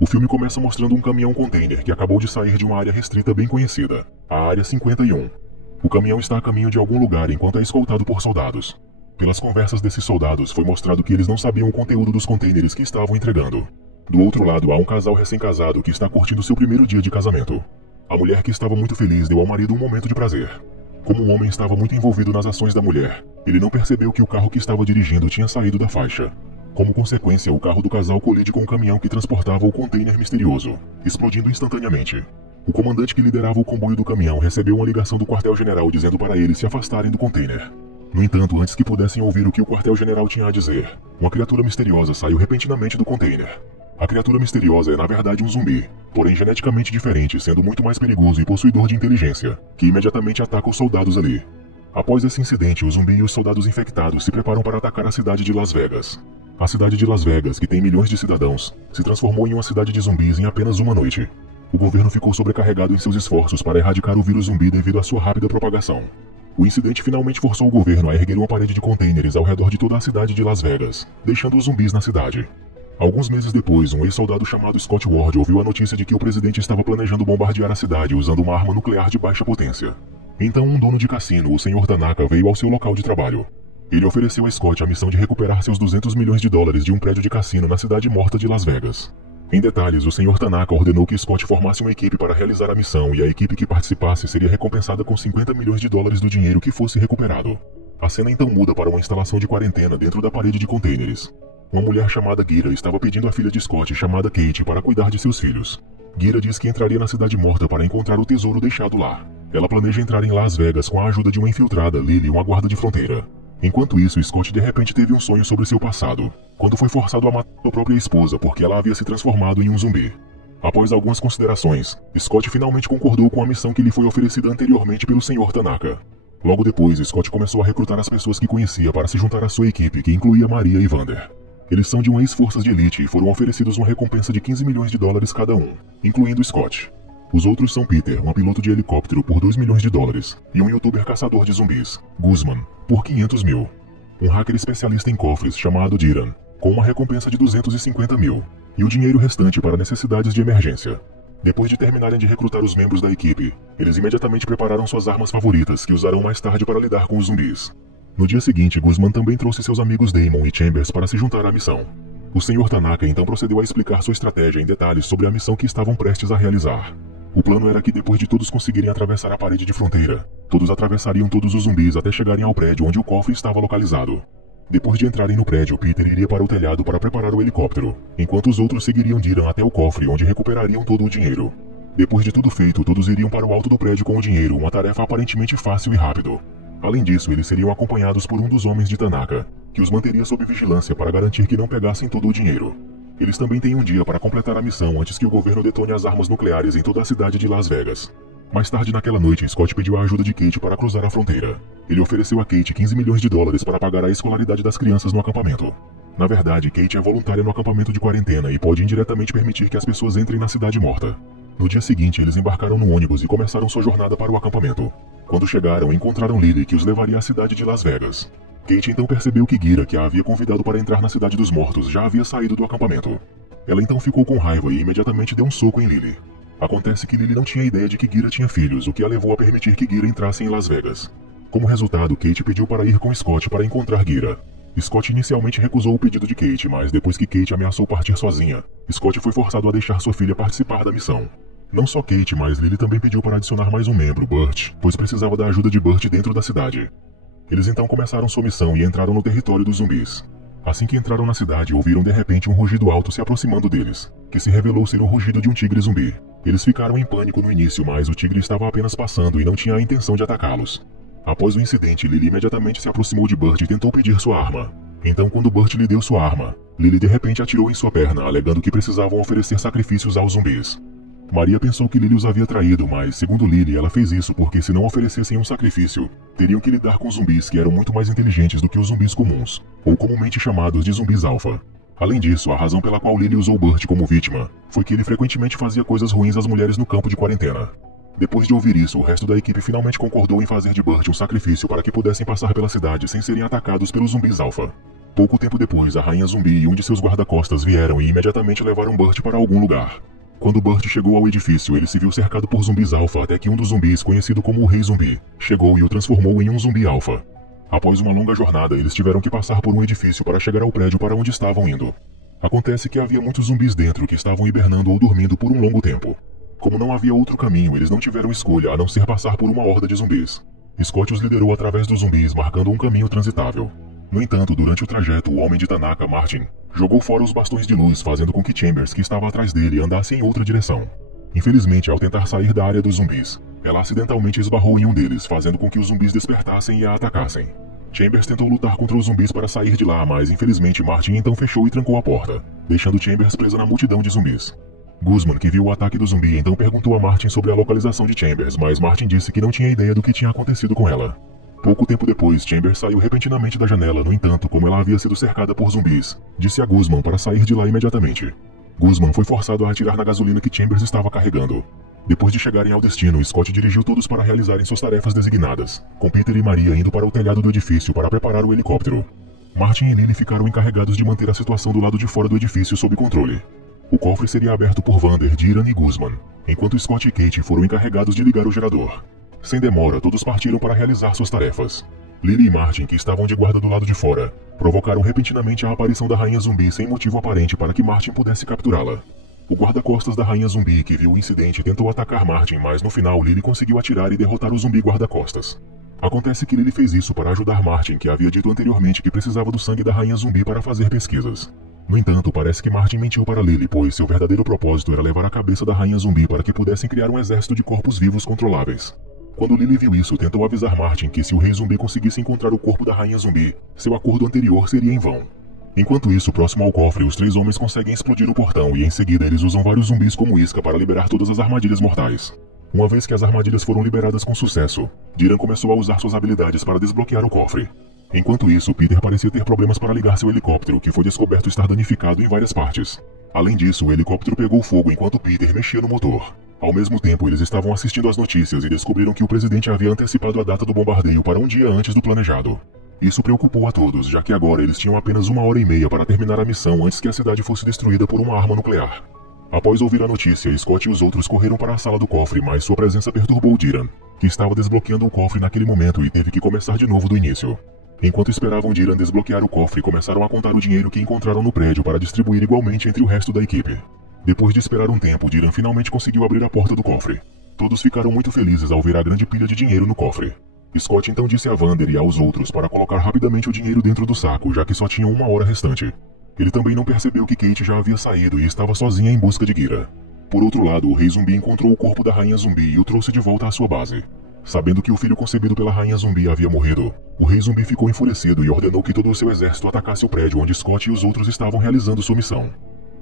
O filme começa mostrando um caminhão container que acabou de sair de uma área restrita bem conhecida, a Área 51. O caminhão está a caminho de algum lugar enquanto é escoltado por soldados. Pelas conversas desses soldados, foi mostrado que eles não sabiam o conteúdo dos containers que estavam entregando. Do outro lado, há um casal recém-casado que está curtindo seu primeiro dia de casamento. A mulher, que estava muito feliz, deu ao marido um momento de prazer. Como o homem estava muito envolvido nas ações da mulher, ele não percebeu que o carro que estava dirigindo tinha saído da faixa. Como consequência, o carro do casal colide com o caminhão que transportava o container misterioso, explodindo instantaneamente. O comandante que liderava o comboio do caminhão recebeu uma ligação do quartel-general dizendo para eles se afastarem do container. No entanto, antes que pudessem ouvir o que o quartel-general tinha a dizer, uma criatura misteriosa saiu repentinamente do container. A criatura misteriosa é na verdade um zumbi, porém geneticamente diferente, sendo muito mais perigoso e possuidor de inteligência, que imediatamente ataca os soldados ali. Após esse incidente, o zumbi e os soldados infectados se preparam para atacar a cidade de Las Vegas. A cidade de Las Vegas, que tem milhões de cidadãos, se transformou em uma cidade de zumbis em apenas uma noite. O governo ficou sobrecarregado em seus esforços para erradicar o vírus zumbi devido à sua rápida propagação. O incidente finalmente forçou o governo a erguer uma parede de contêineres ao redor de toda a cidade de Las Vegas, deixando os zumbis na cidade. Alguns meses depois, um ex-soldado chamado Scott Ward ouviu a notícia de que o presidente estava planejando bombardear a cidade usando uma arma nuclear de baixa potência. Então um dono de cassino, o Sr. Tanaka, veio ao seu local de trabalho. Ele ofereceu a Scott a missão de recuperar seus $200 milhões de um prédio de cassino na cidade morta de Las Vegas. Em detalhes, o Sr. Tanaka ordenou que Scott formasse uma equipe para realizar a missão e a equipe que participasse seria recompensada com $50 milhões do dinheiro que fosse recuperado. A cena então muda para uma instalação de quarentena dentro da parede de contêineres. Uma mulher chamada Gira estava pedindo a filha de Scott, chamada Kate, para cuidar de seus filhos. Gira diz que entraria na cidade morta para encontrar o tesouro deixado lá. Ela planeja entrar em Las Vegas com a ajuda de uma infiltrada, Lily, uma guarda de fronteira. Enquanto isso, Scott de repente teve um sonho sobre seu passado, quando foi forçado a matar sua própria esposa porque ela havia se transformado em um zumbi. Após algumas considerações, Scott finalmente concordou com a missão que lhe foi oferecida anteriormente pelo Sr. Tanaka. Logo depois, Scott começou a recrutar as pessoas que conhecia para se juntar à sua equipe, que incluía Maria e Vander. Eles são de uma ex-forças de elite e foram oferecidos uma recompensa de $15 milhões cada um, incluindo Scott. Os outros são Peter, uma piloto de helicóptero, por $2 milhões, e um youtuber caçador de zumbis, Guzman, por 500 mil. Um hacker especialista em cofres, chamado Diran, com uma recompensa de 250 mil, e o dinheiro restante para necessidades de emergência. Depois de terminarem de recrutar os membros da equipe, eles imediatamente prepararam suas armas favoritas, que usarão mais tarde para lidar com os zumbis. No dia seguinte, Guzman também trouxe seus amigos Damon e Chambers para se juntar à missão. O Sr. Tanaka então procedeu a explicar sua estratégia em detalhes sobre a missão que estavam prestes a realizar. O plano era que depois de todos conseguirem atravessar a parede de fronteira, todos atravessariam todos os zumbis até chegarem ao prédio onde o cofre estava localizado. Depois de entrarem no prédio, Peter iria para o telhado para preparar o helicóptero, enquanto os outros seguiriam Diran até o cofre, onde recuperariam todo o dinheiro. Depois de tudo feito, todos iriam para o alto do prédio com o dinheiro, uma tarefa aparentemente fácil e rápido. Além disso, eles seriam acompanhados por um dos homens de Tanaka, que os manteria sob vigilância para garantir que não pegassem todo o dinheiro. Eles também têm um dia para completar a missão antes que o governo detone as armas nucleares em toda a cidade de Las Vegas. Mais tarde naquela noite, Scott pediu a ajuda de Kate para cruzar a fronteira. Ele ofereceu a Kate $15 milhões para pagar a escolaridade das crianças no acampamento. Na verdade, Kate é voluntária no acampamento de quarentena e pode indiretamente permitir que as pessoas entrem na cidade morta. No dia seguinte, eles embarcaram no ônibus e começaram sua jornada para o acampamento. Quando chegaram, encontraram Lily, que os levaria à cidade de Las Vegas. Kate então percebeu que Gira, que a havia convidado para entrar na Cidade dos Mortos, já havia saído do acampamento. Ela então ficou com raiva e imediatamente deu um soco em Lily. Acontece que Lily não tinha ideia de que Gira tinha filhos, o que a levou a permitir que Gira entrasse em Las Vegas. Como resultado, Kate pediu para ir com Scott para encontrar Gira. Scott inicialmente recusou o pedido de Kate, mas depois que Kate ameaçou partir sozinha, Scott foi forçado a deixar sua filha participar da missão. Não só Kate, mas Lily também pediu para adicionar mais um membro, Burt, pois precisava da ajuda de Burt dentro da cidade. Eles então começaram sua missão e entraram no território dos zumbis. Assim que entraram na cidade, ouviram de repente um rugido alto se aproximando deles, que se revelou ser o rugido de um tigre zumbi. Eles ficaram em pânico no início, mas o tigre estava apenas passando e não tinha a intenção de atacá-los. Após o incidente, Lily imediatamente se aproximou de Burt e tentou pedir sua arma. Então, quando Burt lhe deu sua arma, Lily de repente atirou em sua perna, alegando que precisavam oferecer sacrifícios aos zumbis. Maria pensou que Lily os havia traído, mas, segundo Lily, ela fez isso porque se não oferecessem um sacrifício, teriam que lidar com zumbis que eram muito mais inteligentes do que os zumbis comuns, ou comumente chamados de zumbis alfa. Além disso, a razão pela qual Lily usou Burt como vítima foi que ele frequentemente fazia coisas ruins às mulheres no campo de quarentena. Depois de ouvir isso, o resto da equipe finalmente concordou em fazer de Burt um sacrifício para que pudessem passar pela cidade sem serem atacados pelos zumbis alfa. Pouco tempo depois, a rainha zumbi e um de seus guarda-costas vieram e imediatamente levaram Burt para algum lugar. Quando Burt chegou ao edifício, ele se viu cercado por zumbis alfa até que um dos zumbis, conhecido como o Rei Zumbi, chegou e o transformou em um zumbi alfa. Após uma longa jornada, eles tiveram que passar por um edifício para chegar ao prédio para onde estavam indo. Acontece que havia muitos zumbis dentro que estavam hibernando ou dormindo por um longo tempo. Como não havia outro caminho, eles não tiveram escolha a não ser passar por uma horda de zumbis. Scott os liderou através dos zumbis, marcando um caminho transitável. No entanto, durante o trajeto, o homem de Tanaka, Martin, jogou fora os bastões de luz, fazendo com que Chambers, que estava atrás dele, andasse em outra direção. Infelizmente, ao tentar sair da área dos zumbis, ela acidentalmente esbarrou em um deles, fazendo com que os zumbis despertassem e a atacassem. Chambers tentou lutar contra os zumbis para sair de lá, mas infelizmente Martin então fechou e trancou a porta, deixando Chambers presa na multidão de zumbis. Guzman, que viu o ataque do zumbi, então perguntou a Martin sobre a localização de Chambers, mas Martin disse que não tinha ideia do que tinha acontecido com ela. Pouco tempo depois, Chambers saiu repentinamente da janela, no entanto, como ela havia sido cercada por zumbis, disse a Guzman para sair de lá imediatamente. Guzman foi forçado a atirar na gasolina que Chambers estava carregando. Depois de chegarem ao destino, Scott dirigiu todos para realizarem suas tarefas designadas, com Peter e Maria indo para o telhado do edifício para preparar o helicóptero. Martin e Lily ficaram encarregados de manter a situação do lado de fora do edifício sob controle. O cofre seria aberto por Vander, Diran e Guzman, enquanto Scott e Kate foram encarregados de ligar o gerador. Sem demora, todos partiram para realizar suas tarefas. Lily e Martin, que estavam de guarda do lado de fora, provocaram repentinamente a aparição da rainha zumbi sem motivo aparente para que Martin pudesse capturá-la. O guarda-costas da rainha zumbi, que viu o incidente, tentou atacar Martin, mas no final Lily conseguiu atirar e derrotar o zumbi guarda-costas. Acontece que Lily fez isso para ajudar Martin, que havia dito anteriormente que precisava do sangue da rainha zumbi para fazer pesquisas. No entanto, parece que Martin mentiu para Lily, pois seu verdadeiro propósito era levar a cabeça da rainha zumbi para que pudessem criar um exército de corpos vivos controláveis. Quando Lily viu isso, tentou avisar Martin que se o Rei Zumbi conseguisse encontrar o corpo da rainha zumbi, seu acordo anterior seria em vão. Enquanto isso, próximo ao cofre, os três homens conseguem explodir o portão e em seguida eles usam vários zumbis como isca para liberar todas as armadilhas mortais. Uma vez que as armadilhas foram liberadas com sucesso, Diran começou a usar suas habilidades para desbloquear o cofre. Enquanto isso, Peter parecia ter problemas para ligar seu helicóptero, que foi descoberto estar danificado em várias partes. Além disso, o helicóptero pegou fogo enquanto Peter mexia no motor. Ao mesmo tempo, eles estavam assistindo às notícias e descobriram que o presidente havia antecipado a data do bombardeio para um dia antes do planejado. Isso preocupou a todos, já que agora eles tinham apenas 1h30 para terminar a missão antes que a cidade fosse destruída por uma arma nuclear. Após ouvir a notícia, Scott e os outros correram para a sala do cofre, mas sua presença perturbou Diran, que estava desbloqueando o cofre naquele momento e teve que começar de novo do início. Enquanto esperavam Diran desbloquear o cofre, começaram a contar o dinheiro que encontraram no prédio para distribuir igualmente entre o resto da equipe. Depois de esperar um tempo, Diran finalmente conseguiu abrir a porta do cofre. Todos ficaram muito felizes ao ver a grande pilha de dinheiro no cofre. Scott então disse a Vander e aos outros para colocar rapidamente o dinheiro dentro do saco, já que só tinham 1 hora restante. Ele também não percebeu que Kate já havia saído e estava sozinha em busca de Gira. Por outro lado, o Rei Zumbi encontrou o corpo da Rainha Zumbi e o trouxe de volta à sua base. Sabendo que o filho concebido pela Rainha Zumbi havia morrido, o Rei Zumbi ficou enfurecido e ordenou que todo o seu exército atacasse o prédio onde Scott e os outros estavam realizando sua missão.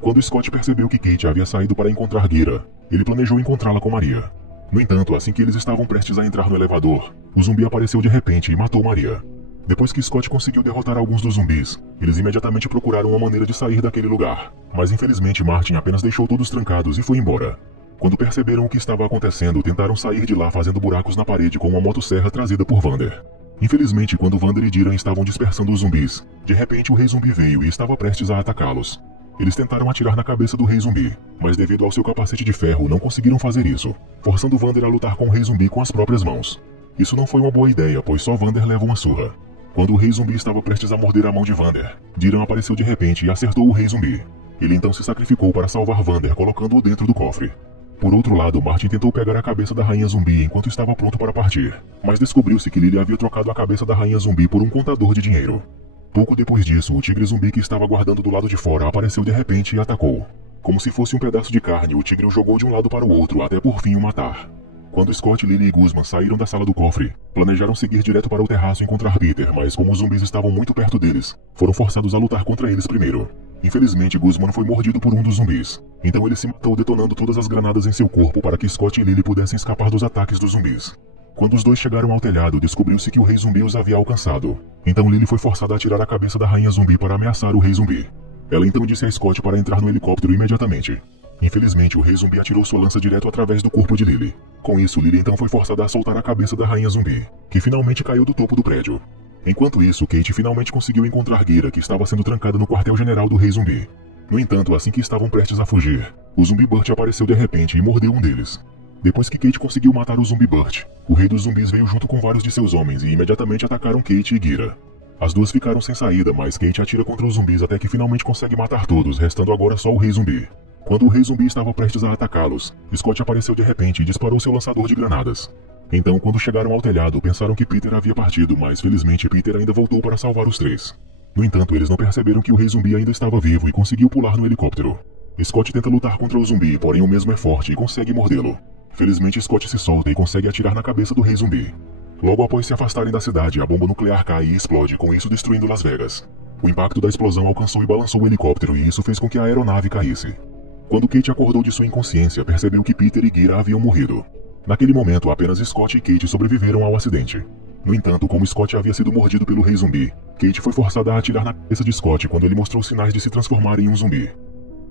Quando Scott percebeu que Kate havia saído para encontrar Gira, ele planejou encontrá-la com Maria. No entanto, assim que eles estavam prestes a entrar no elevador, o zumbi apareceu de repente e matou Maria. Depois que Scott conseguiu derrotar alguns dos zumbis, eles imediatamente procuraram uma maneira de sair daquele lugar, mas infelizmente Martin apenas deixou todos trancados e foi embora. Quando perceberam o que estava acontecendo, tentaram sair de lá fazendo buracos na parede com uma motosserra trazida por Vander. Infelizmente, quando Vander e Diran estavam dispersando os zumbis, de repente o Rei Zumbi veio e estava prestes a atacá-los. Eles tentaram atirar na cabeça do Rei Zumbi, mas devido ao seu capacete de ferro não conseguiram fazer isso, forçando Vander a lutar com o Rei Zumbi com as próprias mãos. Isso não foi uma boa ideia, pois só Vander leva uma surra. Quando o Rei Zumbi estava prestes a morder a mão de Vander, Diran apareceu de repente e acertou o Rei Zumbi. Ele então se sacrificou para salvar Vander, colocando-o dentro do cofre. Por outro lado, Martin tentou pegar a cabeça da Rainha Zumbi enquanto estava pronto para partir, mas descobriu-se que Lily havia trocado a cabeça da Rainha Zumbi por um contador de dinheiro. Pouco depois disso, o tigre zumbi que estava guardando do lado de fora apareceu de repente e atacou. Como se fosse um pedaço de carne, o tigre o jogou de um lado para o outro até por fim o matar. Quando Scott, Lily e Guzman saíram da sala do cofre, planejaram seguir direto para o terraço e encontrar Peter, mas como os zumbis estavam muito perto deles, foram forçados a lutar contra eles primeiro. Infelizmente, Guzman foi mordido por um dos zumbis, então ele se matou detonando todas as granadas em seu corpo para que Scott e Lily pudessem escapar dos ataques dos zumbis. Quando os dois chegaram ao telhado, descobriu-se que o Rei Zumbi os havia alcançado. Então Lily foi forçada a tirar a cabeça da Rainha Zumbi para ameaçar o Rei Zumbi. Ela então disse a Scott para entrar no helicóptero imediatamente. Infelizmente, o Rei Zumbi atirou sua lança direto através do corpo de Lily. Com isso, Lily então foi forçada a soltar a cabeça da Rainha Zumbi, que finalmente caiu do topo do prédio. Enquanto isso, Kate finalmente conseguiu encontrar Gira, que estava sendo trancada no quartel-general do Rei Zumbi. No entanto, assim que estavam prestes a fugir, o Zumbi Burt apareceu de repente e mordeu um deles. Depois que Kate conseguiu matar o Zumbi Burt, o Rei dos Zumbis veio junto com vários de seus homens e imediatamente atacaram Kate e Gira. As duas ficaram sem saída, mas Kate atira contra os zumbis até que finalmente consegue matar todos, restando agora só o Rei Zumbi. Quando o Rei Zumbi estava prestes a atacá-los, Scott apareceu de repente e disparou seu lançador de granadas. Então, quando chegaram ao telhado, pensaram que Peter havia partido, mas felizmente Peter ainda voltou para salvar os três. No entanto, eles não perceberam que o Rei Zumbi ainda estava vivo e conseguiu pular no helicóptero. Scott tenta lutar contra o zumbi, porém o mesmo é forte e consegue mordê-lo. Felizmente, Scott se solta e consegue atirar na cabeça do Rei Zumbi. Logo após se afastarem da cidade, a bomba nuclear cai e explode, com isso destruindo Las Vegas. O impacto da explosão alcançou e balançou o helicóptero e isso fez com que a aeronave caísse. Quando Kate acordou de sua inconsciência, percebeu que Peter e Gira haviam morrido. Naquele momento, apenas Scott e Kate sobreviveram ao acidente. No entanto, como Scott havia sido mordido pelo Rei Zumbi, Kate foi forçada a atirar na cabeça de Scott quando ele mostrou sinais de se transformar em um zumbi.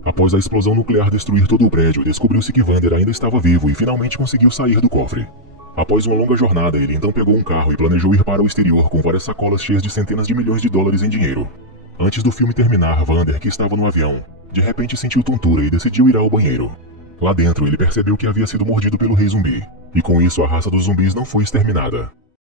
Após a explosão nuclear destruir todo o prédio, descobriu-se que Vander ainda estava vivo e finalmente conseguiu sair do cofre. Após uma longa jornada, ele então pegou um carro e planejou ir para o exterior com várias sacolas cheias de centenas de milhões de dólares em dinheiro. Antes do filme terminar, Vander, que estava no avião, de repente sentiu tontura e decidiu ir ao banheiro. Lá dentro, ele percebeu que havia sido mordido pelo Rei Zumbi, e com isso a raça dos zumbis não foi exterminada.